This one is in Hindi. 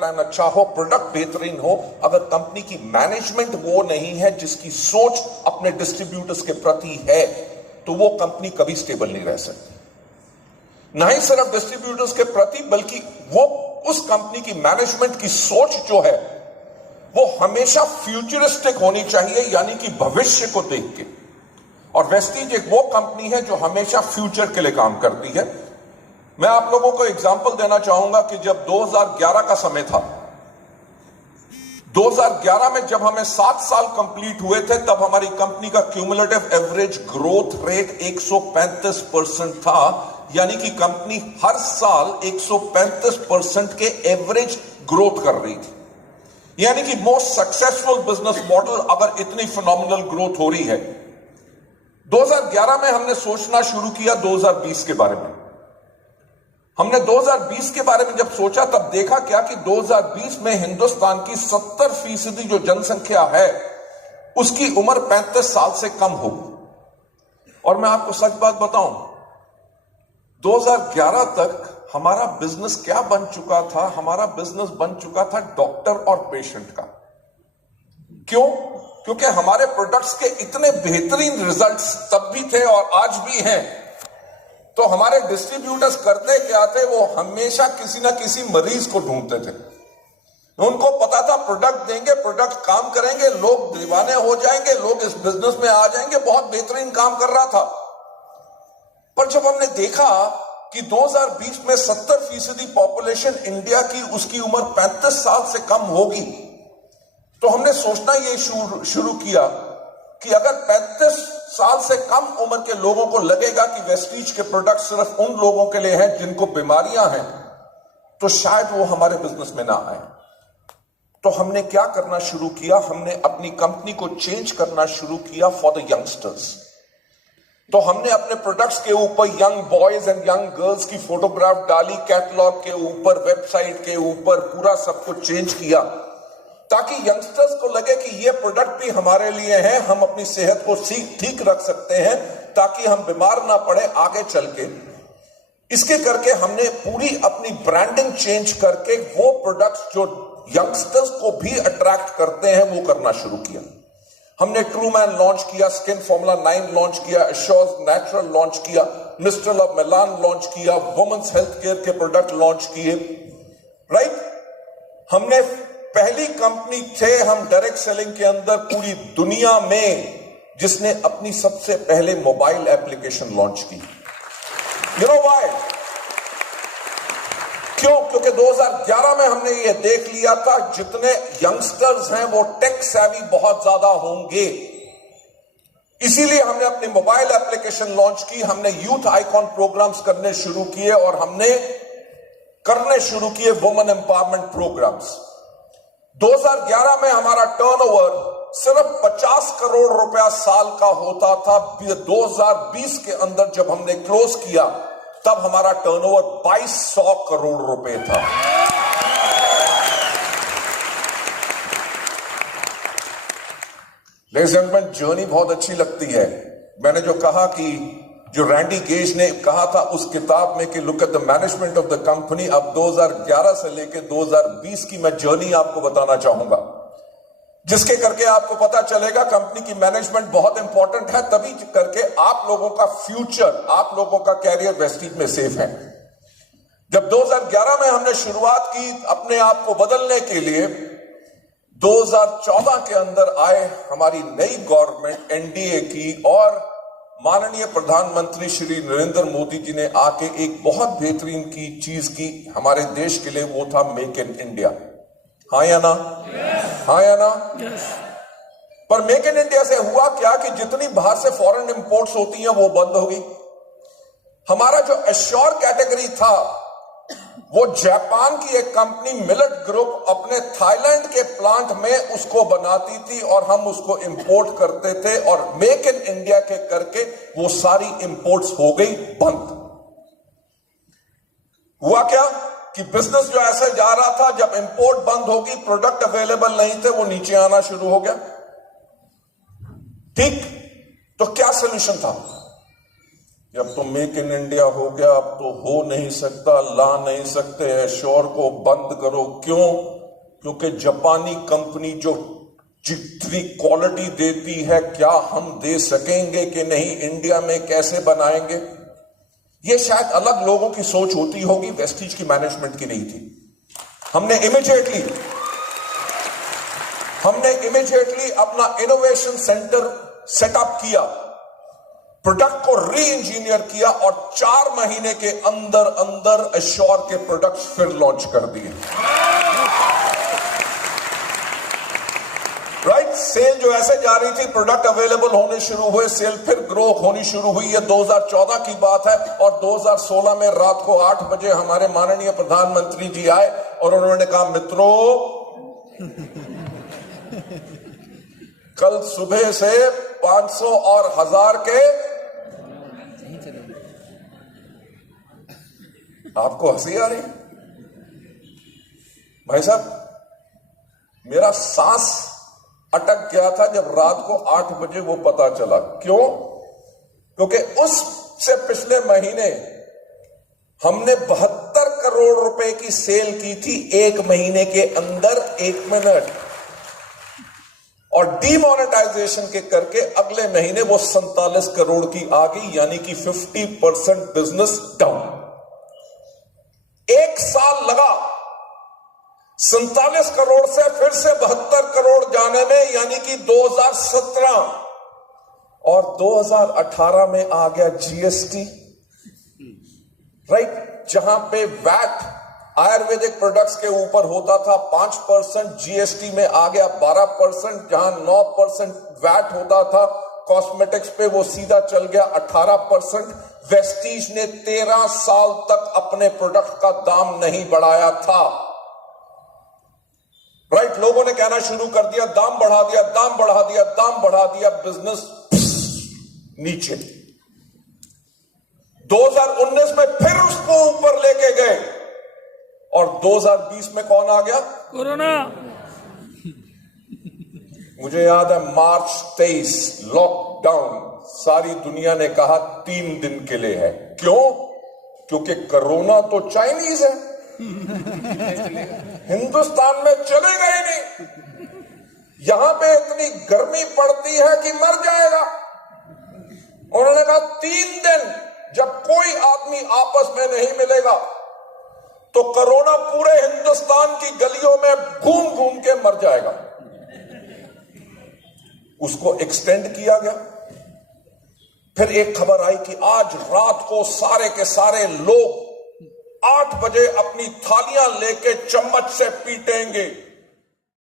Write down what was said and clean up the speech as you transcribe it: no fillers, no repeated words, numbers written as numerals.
प्लान अच्छा हो, प्रोडक्ट बेहतरीन हो, अगर कंपनी की मैनेजमेंट वो नहीं है जिसकी सोच अपने डिस्ट्रीब्यूटर्स के प्रति है, तो वो कंपनी कभी स्टेबल नहीं रह सकती। ना ही सिर्फ डिस्ट्रीब्यूटर्स के प्रति, बल्कि वो उस कंपनी की मैनेजमेंट की सोच जो है वो हमेशा फ्यूचरिस्टिक होनी चाहिए, यानी कि भविष्य को देख के। और वेस्टीज एक वो कंपनी है जो हमेशा फ्यूचर के लिए काम करती है। मैं आप लोगों को एग्जांपल देना चाहूंगा कि जब 2011 का समय था, 2011 में जब हमें 7 साल कंप्लीट हुए थे, तब हमारी कंपनी का क्यूमुलेटिव एवरेज ग्रोथ रेट 135% था, यानी कि कंपनी हर साल 135% के एवरेज ग्रोथ कर रही थी। यानी कि मोस्ट सक्सेसफुल बिजनेस मॉडल अगर इतनी फिनोमिनल ग्रोथ हो रही है। 2011 में हमने सोचना शुरू किया 2020 के बारे में। हमने 2020 के बारे में जब सोचा, तब देखा क्या कि 2020 में हिंदुस्तान की 70% जो जनसंख्या है उसकी उम्र 35 साल से कम होगी। और मैं आपको सच बात बताऊं, 2011 तक हमारा बिजनेस क्या बन चुका था? हमारा बिजनेस बन चुका था डॉक्टर और पेशेंट का। क्यों? क्योंकि हमारे प्रोडक्ट्स के इतने बेहतरीन रिजल्ट्स तब भी थे और आज भी हैं। तो हमारे डिस्ट्रीब्यूटर्स करते क्या थे? वो हमेशा किसी ना किसी मरीज को ढूंढते थे। उनको पता था प्रोडक्ट देंगे, प्रोडक्ट काम करेंगे, लोग दीवाने हो जाएंगे, लोग इस बिजनेस में आ जाएंगे। बहुत बेहतरीन काम कर रहा था। पर जब हमने देखा कि 2020 में 70% पॉपुलेशन इंडिया की, उसकी उम्र 35 साल से कम होगी, तो हमने सोचना ये शुरू किया कि अगर 35 साल से कम उम्र के लोगों को लगेगा कि वेस्टीज के प्रोडक्ट सिर्फ उन लोगों के लिए हैं जिनको बीमारियां हैं, तो शायद वो हमारे बिजनेस में ना आए। तो हमने क्या करना शुरू किया? हमने अपनी कंपनी को चेंज करना शुरू किया फॉर द यंगस्टर्स। तो हमने अपने प्रोडक्ट्स के ऊपर young boys and young girls की फोटोग्राफ डाली, कैटलॉग के ऊपर, वेबसाइट के ऊपर, पूरा सब कुछ चेंज किया ताकि यंगस्टर्स को लगे कि ये प्रोडक्ट भी हमारे लिए है, हम अपनी सेहत को ठीक रख सकते हैं ताकि हम बीमार ना पड़े आगे चल के। इसके करके हमने पूरी अपनी ब्रांडिंग चेंज करके वो प्रोडक्ट्स जो यंगस्टर्स को भी अट्रैक्ट करते हैं वो करना शुरू किया। हमने ट्रूमैन लॉन्च किया, स्किन फॉर्मूला 9 लॉन्च किया, एश्योर्स नेचुरल लॉन्च किया, मिस्टर ऑफ मिलान लॉन्च किया, वुमेन्स हेल्थ केयर के प्रोडक्ट लॉन्च किए। राइट, हमने पहली कंपनी थे हम डायरेक्ट सेलिंग के अंदर पूरी दुनिया में जिसने अपनी सबसे पहले मोबाइल एप्लीकेशन लॉन्च की। You know why? क्यों? क्योंकि 2011 में हमने ये देख लिया था जितने यंगस्टर्स हैं वो टेक सेवी बहुत ज्यादा होंगे, इसीलिए हमने अपनी मोबाइल एप्लीकेशन लॉन्च की। हमने यूथ आइकॉन प्रोग्राम्स करने शुरू किए और हमने करने शुरू किए वुमेन एम्पावरमेंट प्रोग्राम्स। 2011 में हमारा टर्नओवर सिर्फ 50 करोड़ रुपया साल का होता था। 2020 के अंदर जब हमने क्लोज किया तब हमारा टर्नओवर 2200 करोड़ रुपए था। लेडीज एंड जेंटलमैन, जर्नी बहुत अच्छी लगती है। मैंने जो कहा कि जो रैंडी गेज ने कहा था उस किताब में कि look at the management of the company, अब 2011 से लेकर 2020 की मैं जर्नी आपको बताना चाहूंगा, जिसके करके आपको पता चलेगा कंपनी की मैनेजमेंट बहुत इंपॉर्टेंट है, तभी करके आप लोगों का फ्यूचर, आप लोगों का कैरियर वेस्टीज में सेफ है। जब 2011 में हमने शुरुआत की अपने आप को बदलने के लिए, 2014 के अंदर आए हमारी नई गवर्नमेंट एनडीए की, और माननीय प्रधानमंत्री श्री नरेंद्र मोदी जी ने आके एक बहुत बेहतरीन की चीज की हमारे देश के लिए, वो था मेक इन इंडिया। हाँ या ना? हाँ या ना? पर मेक इन इंडिया से हुआ क्या कि जितनी बाहर से फॉरेन इंपोर्ट्स होती हैं वो बंद हो गई। हमारा जो एश्योर कैटेगरी था वो जापान की एक कंपनी मिलेट ग्रुप अपने थाईलैंड के प्लांट में उसको बनाती थी और हम उसको इंपोर्ट करते थे, और मेक इन इंडिया के करके वो सारी इंपोर्ट्स हो गई बंद। हुआ क्या कि बिजनेस जो ऐसे जा रहा था, जब इंपोर्ट बंद होगी, प्रोडक्ट अवेलेबल नहीं थे, वो नीचे आना शुरू हो गया। ठीक, तो क्या सोल्यूशन था? कि अब तो मेक इन इंडिया हो गया, अब तो हो नहीं सकता, ला नहीं सकते, एश्योर को बंद करो। क्यों? क्योंकि जापानी कंपनी जो जितनी क्वालिटी देती है, क्या हम दे सकेंगे कि नहीं? इंडिया में कैसे बनाएंगे? ये शायद अलग लोगों की सोच होती होगी, वेस्टीज की मैनेजमेंट की नहीं थी। हमने इमीडिएटली अपना इनोवेशन सेंटर सेटअप किया, प्रोडक्ट को री इंजीनियर किया और 4 महीने के अंदर अंदर एश्योर के प्रोडक्ट्स फिर लॉन्च कर दिए। राइट, सेल जो ऐसे जा रही थी, प्रोडक्ट अवेलेबल होने शुरू हुए, सेल फिर ग्रो होनी शुरू हुई। ये 2014 की बात है और 2016 में रात को 8 बजे हमारे माननीय प्रधानमंत्री जी आए और उन्होंने कहा, मित्रों कल सुबह से 500 और 1000 के। आपको हंसी आ रही? भाई साहब, मेरा सांस अटक गया था जब रात को 8 बजे वो पता चला। क्यों? क्योंकि उससे पिछले महीने हमने 72 करोड़ रुपए की सेल की थी 1 महीने के अंदर, 1 मिनट, और डीमोनेटाइजेशन के करके अगले महीने वो 47 करोड़ की आ गई, यानी कि 50% बिजनेस डाउन। 1 साल लगा 47 करोड़ से फिर से 72 करोड़ जाने में, यानी कि 2017 और 2018 में आ गया जीएसटी। राइट, जहां पे वैट आयुर्वेदिक प्रोडक्ट्स के ऊपर होता था 5%, जीएसटी में आ गया 12%। जहां 9% वैट होता था कॉस्मेटिक्स पे, वो सीधा चल गया 18%। वेस्टीज ने 13 साल तक अपने प्रोडक्ट का दाम नहीं बढ़ाया था। राइट, लोगों ने कहना शुरू कर दिया, दाम बढ़ा दिया, दाम बढ़ा दिया, दाम बढ़ा दिया, बिजनेस नीचे। 2019 में फिर उसको ऊपर लेके गए और 2020 में कौन आ गया? कोरोना। मुझे याद है मार्च 23 लॉकडाउन, सारी दुनिया ने कहा 3 दिन के लिए है। क्यों? क्योंकि कोरोना तो चाइनीज है, हिंदुस्तान में चलेगा ही नहीं। यहां पे इतनी गर्मी पड़ती है कि मर जाएगा। उन्होंने कहा 3 दिन जब कोई आदमी आपस में नहीं मिलेगा तो कोरोना पूरे हिंदुस्तान की गलियों में घूम घूम के मर जाएगा। उसको एक्सटेंड किया गया। फिर एक खबर आई कि आज रात को सारे के सारे लोग 8 बजे अपनी थालियां लेके चम्मच से पीटेंगे।